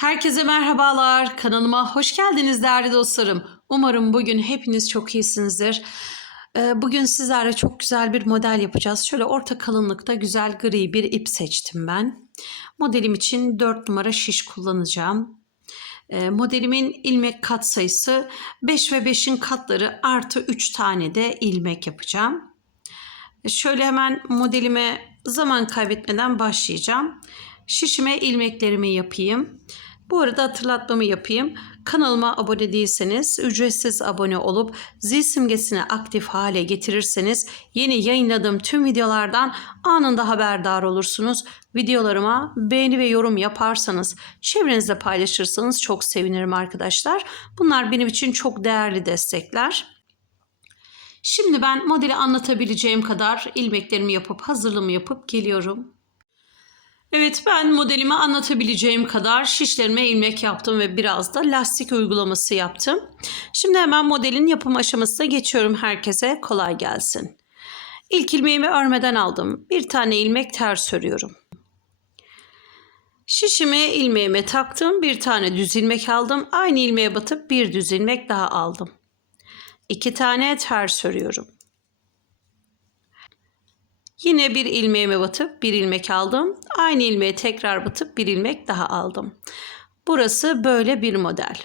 Herkese merhabalar. Kanalıma hoş geldiniz değerli dostlarım. Umarım bugün hepiniz çok iyisinizdir. Ee, Bugün sizlerle çok güzel bir model yapacağız. Şöyle orta kalınlıkta güzel gri bir ip seçtim ben. Modelim için 4 numara şiş kullanacağım. Ee, Modelimin ilmek kat sayısı 5 ve 5'in katları artı 3 tane de ilmek yapacağım. Şöyle hemen modelime zaman kaybetmeden başlayacağım. Şişime ilmeklerimi yapayım. Bu arada hatırlatmamı yapayım. Kanalıma abone değilseniz ücretsiz abone olup zil simgesini aktif hale getirirseniz yeni yayınladığım tüm videolardan anında haberdar olursunuz. Videolarıma beğeni ve yorum yaparsanız, çevrenizde paylaşırsanız çok sevinirim arkadaşlar. Bunlar benim için çok değerli destekler. Şimdi ben modeli anlatabileceğim kadar ilmeklerimi yapıp hazırlığımı yapıp geliyorum. Evet ben modelimi anlatabileceğim kadar şişlerime ilmek yaptım ve biraz da lastik uygulaması yaptım. Şimdi hemen modelin yapım aşamasına geçiyorum herkese kolay gelsin. İlk ilmeğimi örmeden aldım. Bir tane ilmek ters örüyorum. Şişimi ilmeğime taktım. Bir tane düz ilmek aldım. Aynı ilmeğe batıp bir düz ilmek daha aldım. İki tane ters örüyorum. Yine bir ilmeğime batıp bir ilmek aldım. Aynı ilmeğe tekrar batıp bir ilmek daha aldım. Burası böyle bir model.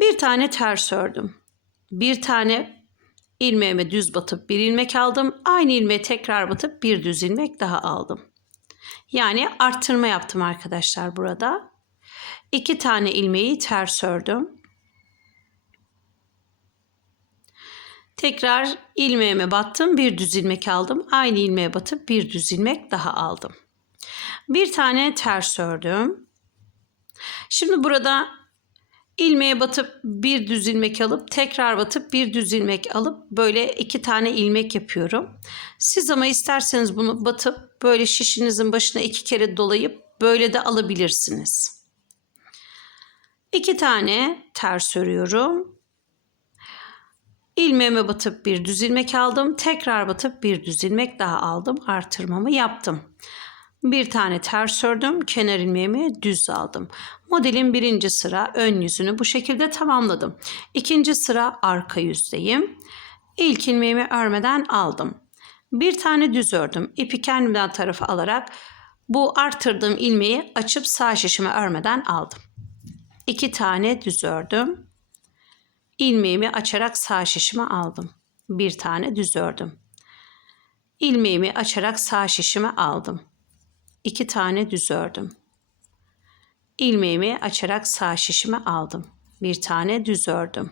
Bir tane ters ördüm. Bir tane ilmeğime düz batıp bir ilmek aldım. Aynı ilmeğe tekrar batıp bir düz ilmek daha aldım. Yani arttırma yaptım arkadaşlar burada. İki tane ilmeği ters ördüm. Tekrar ilmeğime battım. Bir düz ilmek aldım. Aynı ilmeğe batıp bir düz ilmek daha aldım. Bir tane ters ördüm. Şimdi burada ilmeğe batıp bir düz ilmek alıp tekrar batıp bir düz ilmek alıp böyle iki tane ilmek yapıyorum. Siz ama isterseniz bunu batıp böyle şişinizin başına iki kere dolayıp böyle de alabilirsiniz. İki tane ters örüyorum. İlmeğime batıp bir düz ilmek aldım. Tekrar batıp bir düz ilmek daha aldım. Artırmamı yaptım. Bir tane ters ördüm. Kenar ilmeğimi düz aldım. Modelin birinci sıra ön yüzünü bu şekilde tamamladım. İkinci sıra arka yüzdeyim. İlk ilmeğimi örmeden aldım. Bir tane düz ördüm. İpi kendimden tarafa alarak bu artırdığım ilmeği açıp sağ şişime örmeden aldım. İki tane düz ördüm ilmeğimi açarak sağ şişime aldım. Bir tane düz ördüm. İlmeğimi açarak sağ şişime aldım. İki tane düz ördüm. İlmeğimi açarak sağ şişime aldım. Bir tane düz ördüm.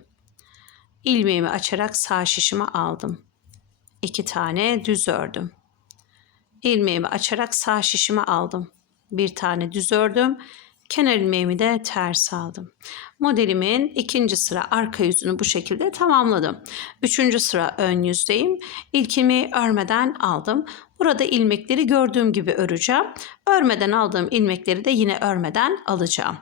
İlmeğimi açarak sağ şişime aldım. İki tane düz ördüm. İlmeğimi açarak sağ şişime aldım. Bir tane düz ördüm kenar ilmeğimi de ters aldım. Modelimin ikinci sıra arka yüzünü bu şekilde tamamladım. Üçüncü sıra ön yüzdeyim. İlk ilmeği örmeden aldım. Burada ilmekleri gördüğüm gibi öreceğim. Örmeden aldığım ilmekleri de yine örmeden alacağım.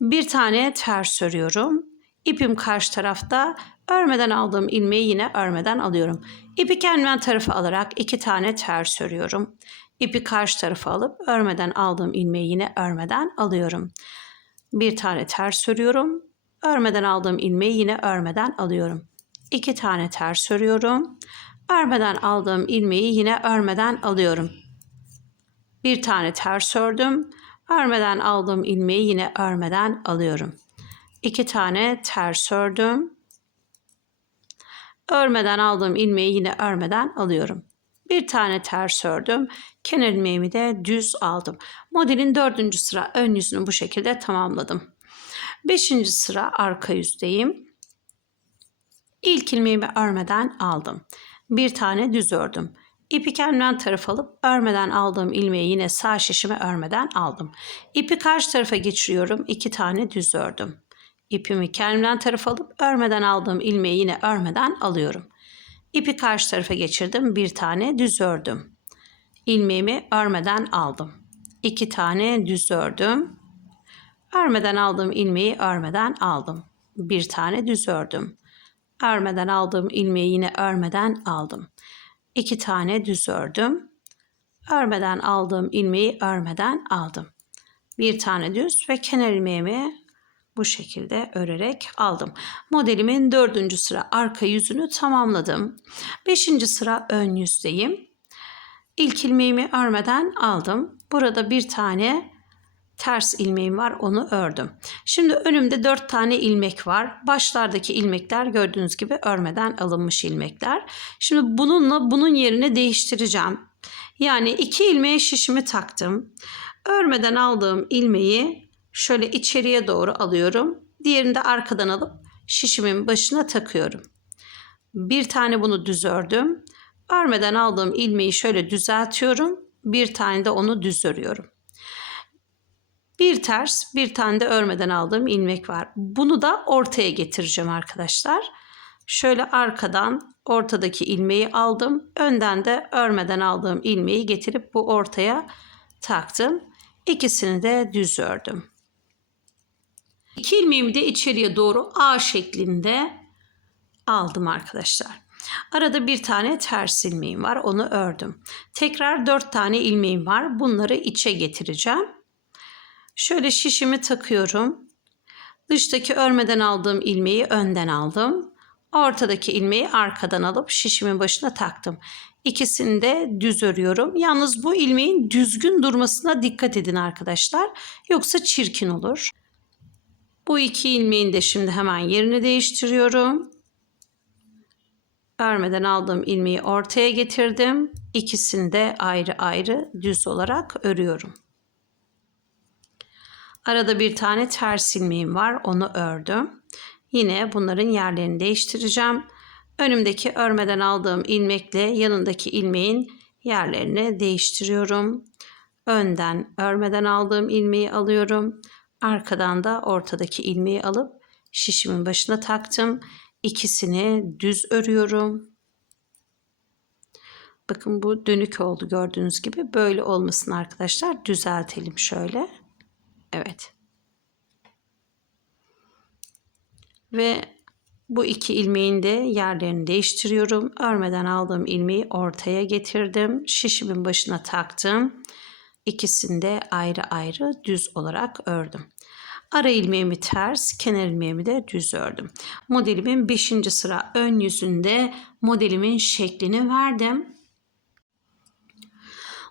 Bir tane ters örüyorum. İpim karşı tarafta. Örmeden aldığım ilmeği yine örmeden alıyorum. İpi kendimden tarafa alarak iki tane ters örüyorum. İpi karşı tarafa alıp örmeden aldığım ilmeği yine örmeden alıyorum. Bir tane ters örüyorum. Örmeden aldığım ilmeği yine örmeden alıyorum. İki tane ters örüyorum. Örmeden aldığım ilmeği yine örmeden alıyorum. Bir tane ters ördüm. Örmeden aldığım ilmeği yine örmeden alıyorum. İki tane ters ördüm. Örmeden aldığım ilmeği yine örmeden alıyorum. Bir tane ters ördüm. Kenar ilmeğimi de düz aldım. Modelin dördüncü sıra ön yüzünü bu şekilde tamamladım. Beşinci sıra arka yüzdeyim. İlk ilmeğimi örmeden aldım. Bir tane düz ördüm. İpi kendimden taraf alıp örmeden aldığım ilmeği yine sağ şişime örmeden aldım. İpi karşı tarafa geçiriyorum. İki tane düz ördüm. İpimi kendimden taraf alıp örmeden aldığım ilmeği yine örmeden alıyorum. İpi karşı tarafa geçirdim. Bir tane düz ördüm. İlmeğimi örmeden aldım. İki tane düz ördüm. Örmeden aldığım ilmeği örmeden aldım. Bir tane düz ördüm. Örmeden aldığım ilmeği yine örmeden aldım. İki tane düz ördüm. Örmeden aldığım ilmeği örmeden aldım. Bir tane düz ve kenar ilmeğimi bu şekilde örerek aldım. Modelimin dördüncü sıra arka yüzünü tamamladım. Beşinci sıra ön yüzdeyim. İlk ilmeğimi örmeden aldım. Burada bir tane ters ilmeğim var onu ördüm. Şimdi önümde 4 tane ilmek var. Başlardaki ilmekler gördüğünüz gibi örmeden alınmış ilmekler. Şimdi bununla bunun yerine değiştireceğim. Yani iki ilmeğe şişimi taktım. Örmeden aldığım ilmeği şöyle içeriye doğru alıyorum. Diğerini de arkadan alıp şişimin başına takıyorum. Bir tane bunu düz ördüm. Örmeden aldığım ilmeği şöyle düzeltiyorum. Bir tane de onu düz örüyorum. Bir ters, bir tane de örmeden aldığım ilmek var. Bunu da ortaya getireceğim arkadaşlar. Şöyle arkadan ortadaki ilmeği aldım. Önden de örmeden aldığım ilmeği getirip bu ortaya taktım. İkisini de düz ördüm. İki ilmeğimi de içeriye doğru A şeklinde aldım arkadaşlar. Arada bir tane ters ilmeğim var. Onu ördüm. Tekrar dört tane ilmeğim var. Bunları içe getireceğim. Şöyle şişimi takıyorum. Dıştaki örmeden aldığım ilmeği önden aldım. Ortadaki ilmeği arkadan alıp şişimin başına taktım. İkisini de düz örüyorum. Yalnız bu ilmeğin düzgün durmasına dikkat edin arkadaşlar. Yoksa çirkin olur. Bu iki ilmeğin de şimdi hemen yerini değiştiriyorum. Örmeden aldığım ilmeği ortaya getirdim. İkisini de ayrı ayrı düz olarak örüyorum. Arada bir tane ters ilmeğim var. Onu ördüm. Yine bunların yerlerini değiştireceğim. Önümdeki örmeden aldığım ilmekle yanındaki ilmeğin yerlerini değiştiriyorum. Önden örmeden aldığım ilmeği alıyorum. Arkadan da ortadaki ilmeği alıp şişimin başına taktım. İkisini düz örüyorum. Bakın bu dönük oldu gördüğünüz gibi. Böyle olmasın arkadaşlar. Düzeltelim şöyle. Evet. Ve bu iki ilmeğin de yerlerini değiştiriyorum. Örmeden aldığım ilmeği ortaya getirdim. Şişimin başına taktım. İkisini de ayrı ayrı düz olarak ördüm. Ara ilmeğimi ters, kenar ilmeğimi de düz ördüm. Modelimin 5. sıra ön yüzünde modelimin şeklini verdim.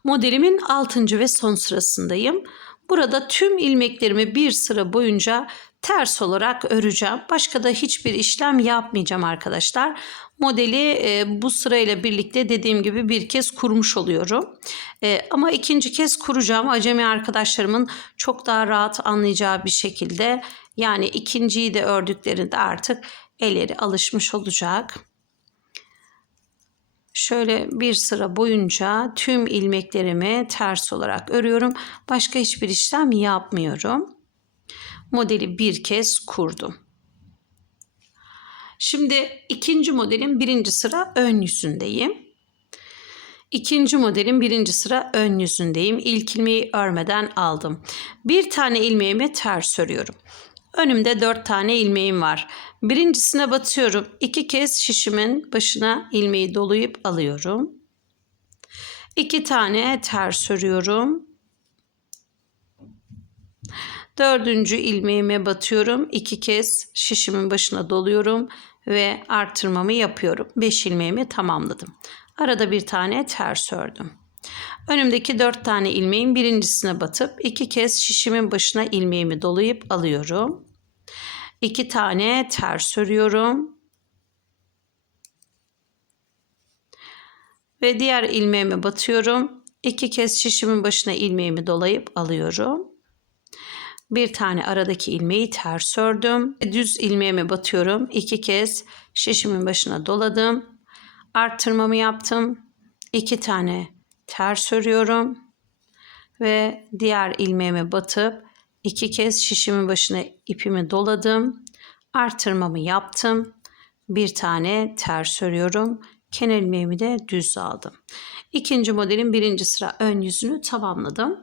Modelimin 6. ve son sırasındayım. Burada tüm ilmeklerimi bir sıra boyunca ters olarak öreceğim. Başka da hiçbir işlem yapmayacağım arkadaşlar. Modeli e, bu sırayla birlikte dediğim gibi bir kez kurmuş oluyorum. E, ama ikinci kez kuracağım. Acemi arkadaşlarımın çok daha rahat anlayacağı bir şekilde. Yani ikinciyi de ördüklerinde artık elleri alışmış olacak. Şöyle bir sıra boyunca tüm ilmeklerimi ters olarak örüyorum. Başka hiçbir işlem yapmıyorum. Modeli bir kez kurdum. Şimdi ikinci modelin birinci sıra ön yüzündeyim. İkinci modelin birinci sıra ön yüzündeyim. İlk ilmeği örmeden aldım. Bir tane ilmeğimi ters örüyorum. Önümde dört tane ilmeğim var. Birincisine batıyorum. İki kez şişimin başına ilmeği dolayıp alıyorum. İki tane ters örüyorum. Dördüncü ilmeğime batıyorum. İki kez şişimin başına doluyorum ve artırmamı yapıyorum. Beş ilmeğimi tamamladım. Arada bir tane ters ördüm. Önümdeki dört tane ilmeğin birincisine batıp iki kez şişimin başına ilmeğimi dolayıp alıyorum. İki tane ters örüyorum. Ve diğer ilmeğime batıyorum. İki kez şişimin başına ilmeğimi dolayıp alıyorum. Bir tane aradaki ilmeği ters ördüm. Düz ilmeğime batıyorum. İki kez şişimin başına doladım. Arttırmamı yaptım. İki tane ters örüyorum. Ve diğer ilmeğime batıp iki kez şişimin başına ipimi doladım. Artırmamı yaptım. Bir tane ters örüyorum. Kenar ilmeğimi de düz aldım. İkinci modelin birinci sıra ön yüzünü tamamladım.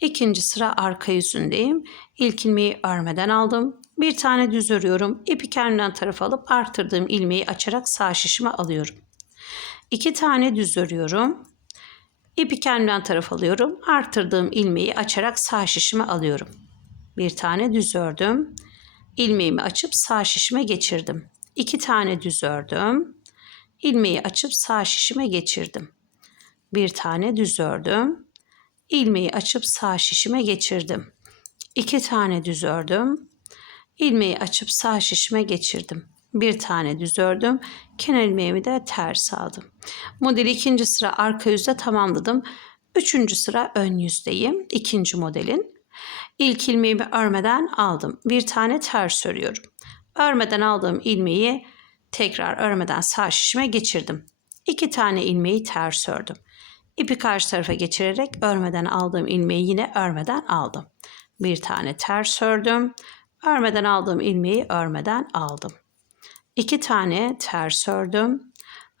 İkinci sıra arka yüzündeyim. İlk ilmeği örmeden aldım. Bir tane düz örüyorum. İpi kendinden tarafa alıp arttırdığım ilmeği açarak sağ şişime alıyorum. İki tane düz örüyorum. İpi kendimden taraf alıyorum. Arttırdığım ilmeği açarak sağ şişime alıyorum. Bir tane düz ördüm. İlmeğimi açıp sağ şişime geçirdim. İki tane düz ördüm. İlmeği açıp sağ şişime geçirdim. Bir tane düz ördüm. İlmeği açıp sağ şişime geçirdim. İki tane düz ördüm. İlmeği açıp sağ şişime geçirdim. Bir tane düz ördüm. Kenar ilmeğimi de ters aldım. Modeli ikinci sıra arka yüzde tamamladım. Üçüncü sıra ön yüzdeyim. İkinci modelin. İlk ilmeğimi örmeden aldım. Bir tane ters örüyorum. Örmeden aldığım ilmeği tekrar örmeden sağ şişime geçirdim. İki tane ilmeği ters ördüm. İpi karşı tarafa geçirerek örmeden aldığım ilmeği yine örmeden aldım. Bir tane ters ördüm. Örmeden aldığım ilmeği örmeden aldım. İki tane ters ördüm.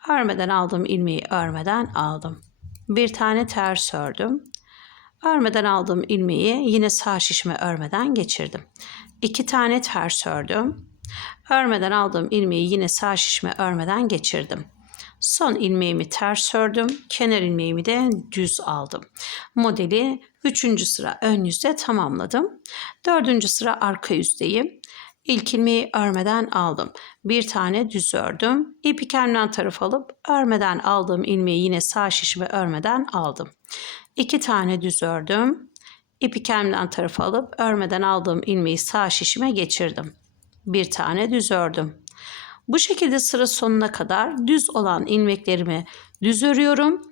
Örmeden aldığım ilmeği örmeden aldım. Bir tane ters ördüm. Örmeden aldığım ilmeği yine sağ şişime örmeden geçirdim. İki tane ters ördüm. Örmeden aldığım ilmeği yine sağ şişime örmeden geçirdim. Son ilmeğimi ters ördüm. Kenar ilmeğimi de düz aldım. Modeli 3. sıra ön yüzde tamamladım. 4. sıra arka yüzdeyim. İlk ilmeği örmeden aldım. Bir tane düz ördüm. İpi kendimden taraf alıp örmeden aldığım ilmeği yine sağ şişime örmeden aldım. İki tane düz ördüm. İpi kendimden taraf alıp örmeden aldığım ilmeği sağ şişime geçirdim. Bir tane düz ördüm. Bu şekilde sıra sonuna kadar düz olan ilmeklerimi düz örüyorum.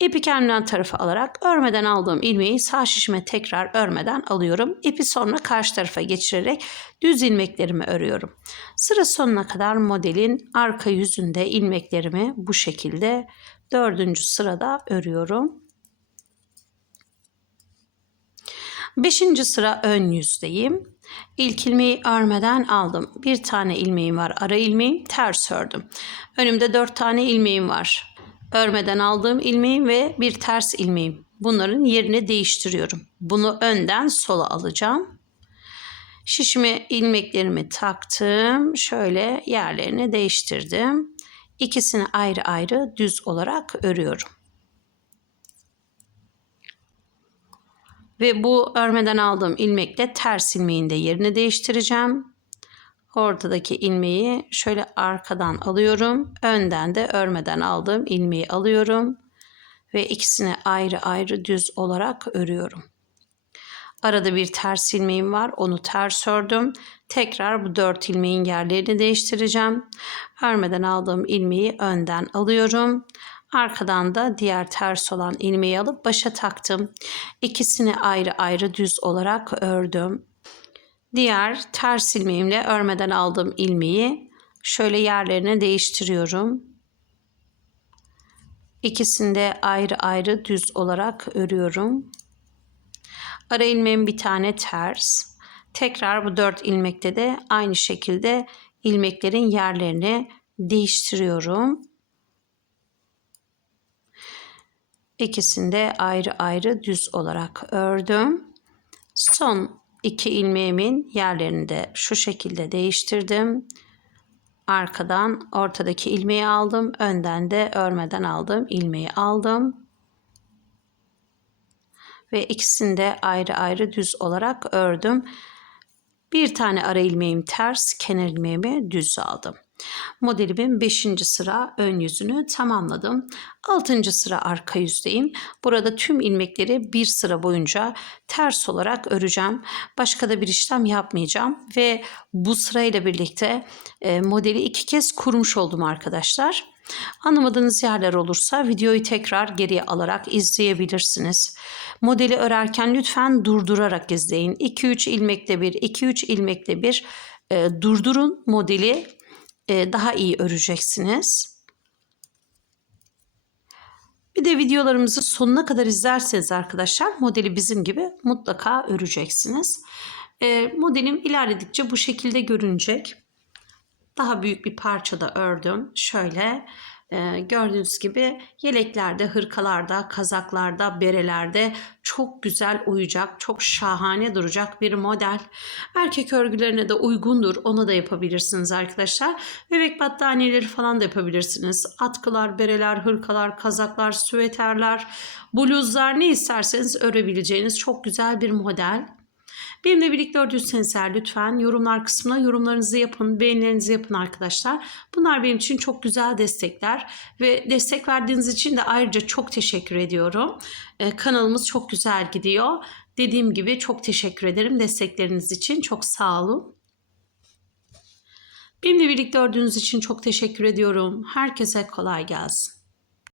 İpi kendimden tarafa alarak örmeden aldığım ilmeği sağ şişime tekrar örmeden alıyorum. İpi sonra karşı tarafa geçirerek düz ilmeklerimi örüyorum. Sıra sonuna kadar modelin arka yüzünde ilmeklerimi bu şekilde dördüncü sırada örüyorum. Beşinci sıra ön yüzdeyim. İlk ilmeği örmeden aldım. Bir tane ilmeğim var. Ara ilmeğim ters ördüm. Önümde dört tane ilmeğim var. Örmeden aldığım ilmeğim ve bir ters ilmeğim. Bunların yerini değiştiriyorum. Bunu önden sola alacağım. Şişime ilmeklerimi taktım. Şöyle yerlerini değiştirdim. İkisini ayrı ayrı düz olarak örüyorum. Ve bu örmeden aldığım ilmekle ters ilmeğin de yerini değiştireceğim. Ortadaki ilmeği şöyle arkadan alıyorum. Önden de örmeden aldığım ilmeği alıyorum. Ve ikisini ayrı ayrı düz olarak örüyorum. Arada bir ters ilmeğim var. Onu ters ördüm. Tekrar bu dört ilmeğin yerlerini değiştireceğim. Örmeden aldığım ilmeği önden alıyorum. Arkadan da diğer ters olan ilmeği alıp başa taktım. İkisini ayrı ayrı düz olarak ördüm. Diğer ters ilmeğimle örmeden aldığım ilmeği şöyle yerlerine değiştiriyorum. İkisini de ayrı ayrı düz olarak örüyorum. Ara ilmeğim bir tane ters. Tekrar bu dört ilmekte de aynı şekilde ilmeklerin yerlerini değiştiriyorum. İkisini de ayrı ayrı düz olarak ördüm. Son iki ilmeğimin yerlerini de şu şekilde değiştirdim. Arkadan ortadaki ilmeği aldım. Önden de örmeden aldığım ilmeği aldım. Ve ikisini de ayrı ayrı düz olarak ördüm. Bir tane ara ilmeğim ters, kenar ilmeğimi düz aldım. Modelimin 5. sıra ön yüzünü tamamladım. 6. sıra arka yüzdeyim. Burada tüm ilmekleri bir sıra boyunca ters olarak öreceğim. Başka da bir işlem yapmayacağım ve bu sırayla birlikte e, modeli iki kez kurmuş oldum arkadaşlar. Anlamadığınız yerler olursa videoyu tekrar geriye alarak izleyebilirsiniz. Modeli örerken lütfen durdurarak izleyin. 2-3 ilmekte bir, 2-3 ilmekte bir e, durdurun modeli daha iyi öreceksiniz. Bir de videolarımızı sonuna kadar izlerseniz arkadaşlar modeli bizim gibi mutlaka öreceksiniz. E, modelim ilerledikçe bu şekilde görünecek. Daha büyük bir parçada ördüm. Şöyle Gördüğünüz gibi yeleklerde, hırkalarda, kazaklarda, berelerde çok güzel uyacak, çok şahane duracak bir model. Erkek örgülerine de uygundur. Onu da yapabilirsiniz arkadaşlar. Bebek battaniyeleri falan da yapabilirsiniz. Atkılar, bereler, hırkalar, kazaklar, süveterler, bluzlar ne isterseniz örebileceğiniz çok güzel bir model. Benimle birlikte ördüyseniz eğer lütfen yorumlar kısmına yorumlarınızı yapın, beğenilerinizi yapın arkadaşlar. Bunlar benim için çok güzel destekler ve destek verdiğiniz için de ayrıca çok teşekkür ediyorum. Ee, kanalımız çok güzel gidiyor. Dediğim gibi çok teşekkür ederim destekleriniz için. Çok sağ olun. Benimle birlikte ördüğünüz için çok teşekkür ediyorum. Herkese kolay gelsin.